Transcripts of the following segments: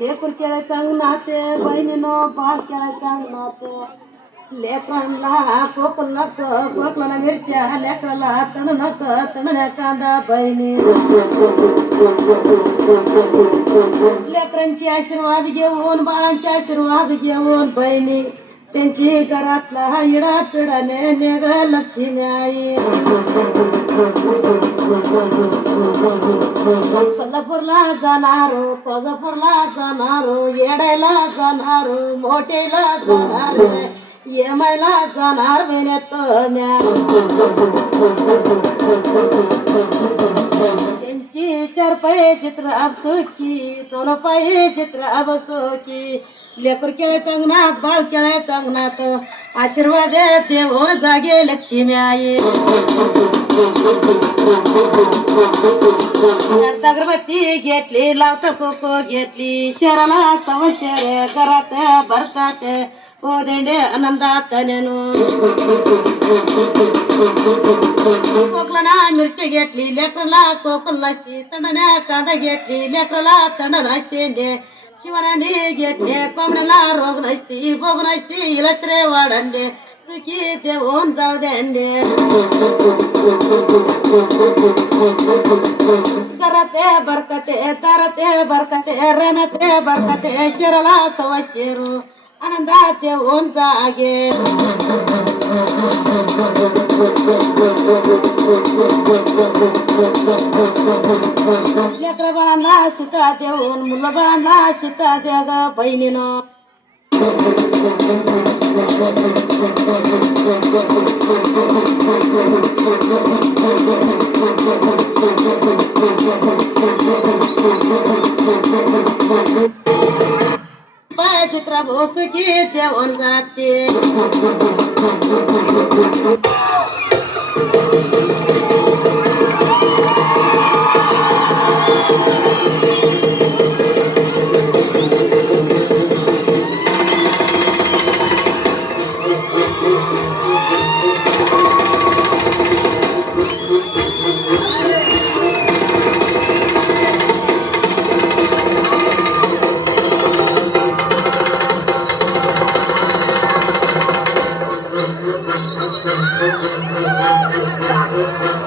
लेकूर केळायचं अंगणाते बहिणीनं बाळ केळायचं अंगणाते लेकरांना कोकण नक कोकणाला मिरच्या लेकराला तण नक तणण्या कांदा बहिणी लेकरांची आशीर्वाद घेऊन बाळांचे आशीर्वाद घेऊन बहिणी त्यांची घरातला इडा पिडाने नेग लक्ष्मी आई कोल्हापूरला जाणारो कोल्हापूरला जाणारो येडायला जाणारो मोठेला जाणार येमायला जाणार वेण्यात म्या. पाय चित्र अबसोकी दोन पाय चित्र अबसोकी लेकर केळे अंगणात बाळ केळे अंगणात आशीर्वाद देव हो जागे लक्ष्मी आई अगरबत्ती घेतली लावत कोको घेतली. शहराला संशय घरात भरतात. ಓದಂಡೆ ಅನಂದಾತನೇನು. ಕೋಕ್ಲನ ಮಿರ್ಚಿಗೆಟ್ಲಿ ಲೆಕ್ರಲ ಕೋಕಲ ಸೀತನ ಕದಗೆಟ್ಲಿ ಲೆಕ್ರಲ ತಂಡನ ಚೇಂಡೆ ಶಿವನಂಡಿ ಗೆಟ್ಲೆ ಕೊಮ್ಮಲ ರೋಗನೈತಿ ಭೋಗನೈತಿ ಇಲತ್ರೆ ವಾಡಂಡೆ. ಸುಖಿ ದೇವೋನ್ ದೌದಂಡೆ ಕರತೆ ಬರ್ಕತೆ, ತರತೆ ಬರ್ಕತೆ, ರನತೆ ಬರ್ಕತೆ ಶಿರಲ ಸವಶೇರು बरकते तरते बरकते रनते बरकते शिरला सवशेरू आनंदात येऊन जागे लेकर बांधला सुता देऊन मुलं बांधला सुता द्या ग बहिणीनं पाय चित्रा भोसकी जेवण जाते टाळ्या Oh, God.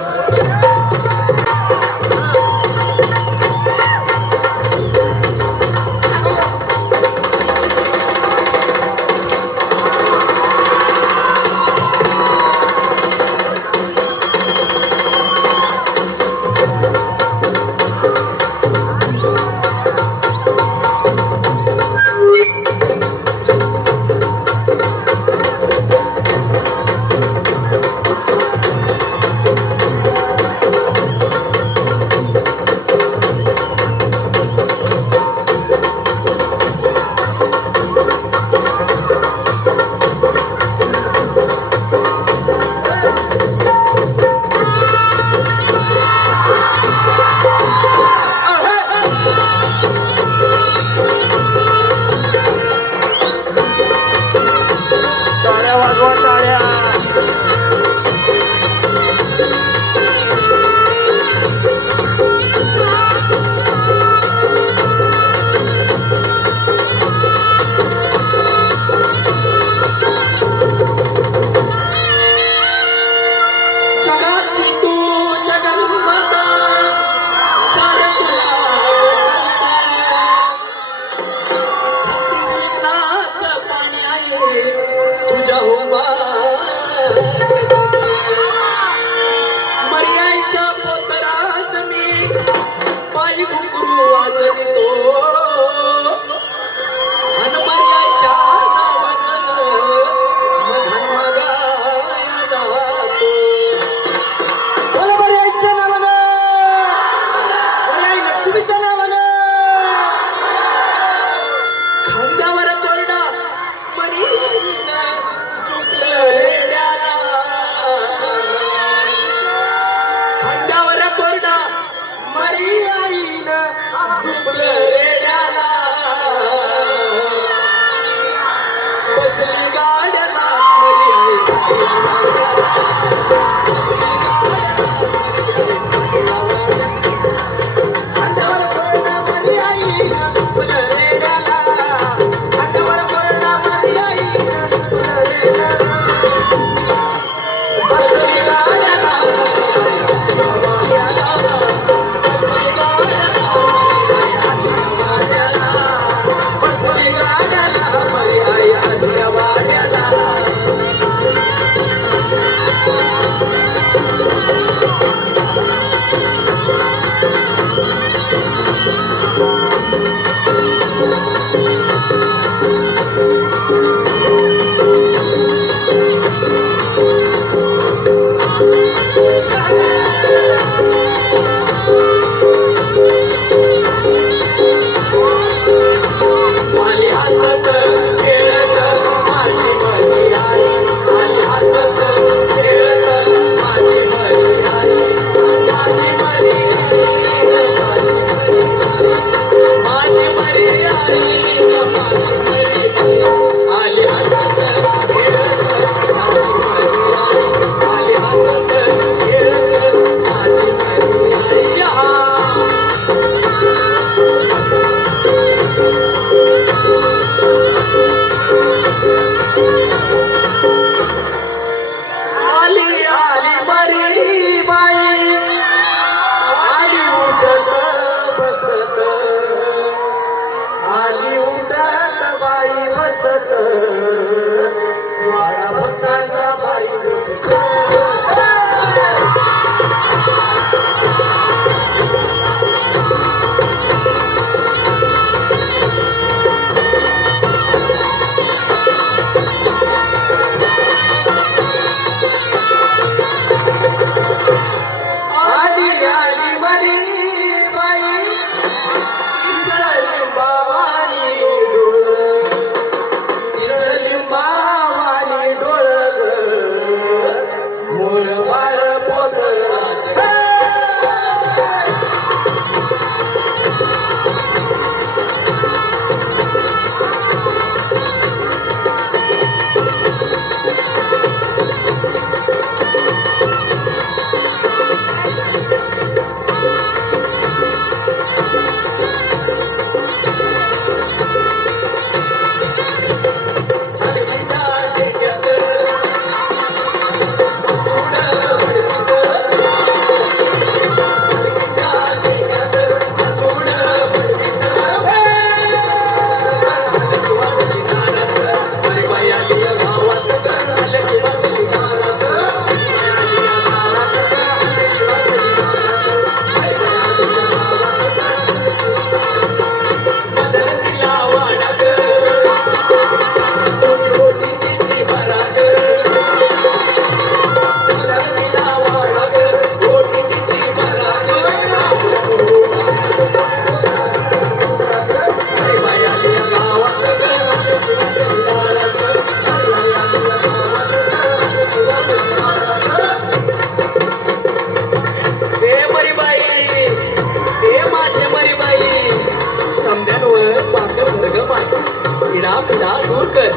कर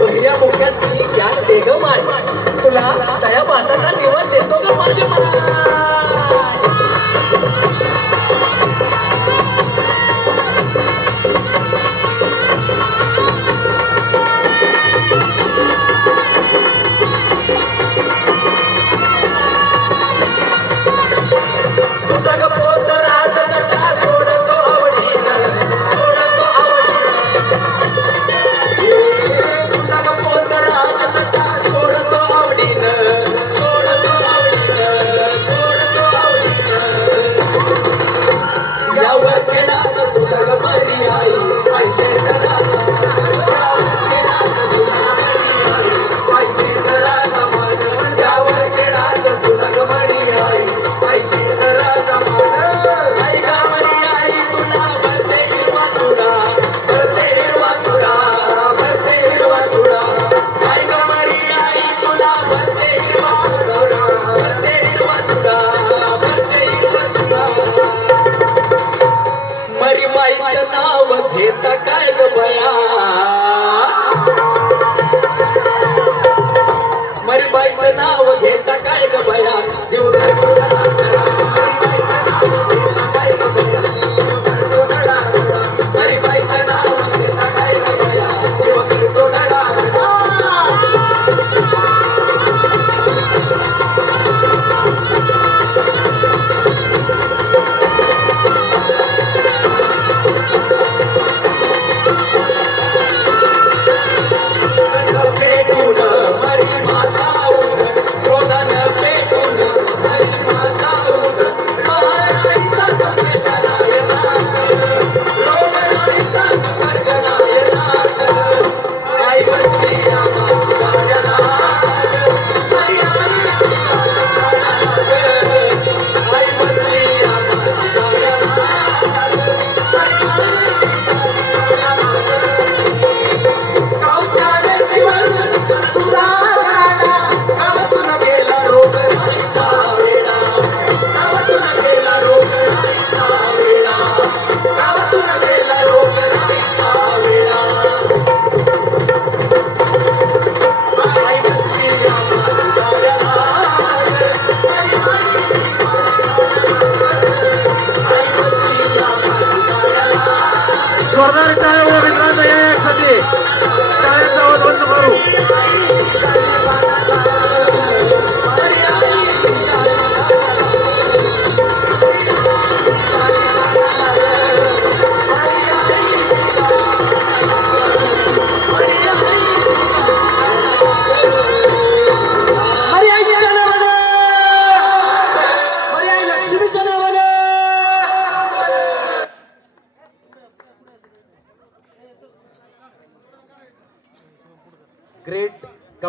पहिल्या मोठ्या स्त्री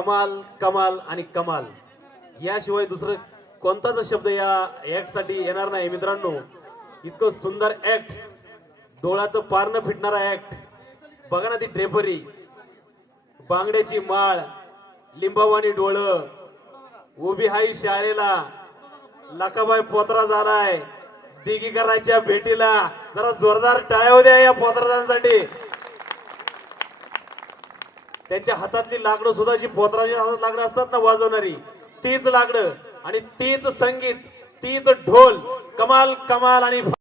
कमाल कमाल आणि कमाल. याशिवाय दुसरं कोणताच शब्द या ॲक्टसाठी येणार नाही मित्रांनो. इतकं सुंदर ऍक्ट डोळ्याचं पारणं फिटणारा ऍक्ट बघा ना ती ड्रेपरी बांगड्याची माळ लिंबावाणी डोळं उभी हाई शाळेला लकाबाय पोतरा झालाय दिगी करायच्या भेटीला जरा जोरदार टाळ्या होत्या या पोत्राजांसाठी. त्यांच्या हातातली लाकडं सुद्धा जी पोत्राची लाकडं असतात ना वाजवणारी तीच लाकडं आणि तीच संगीत तीच ढोल कमाल कमाल आणि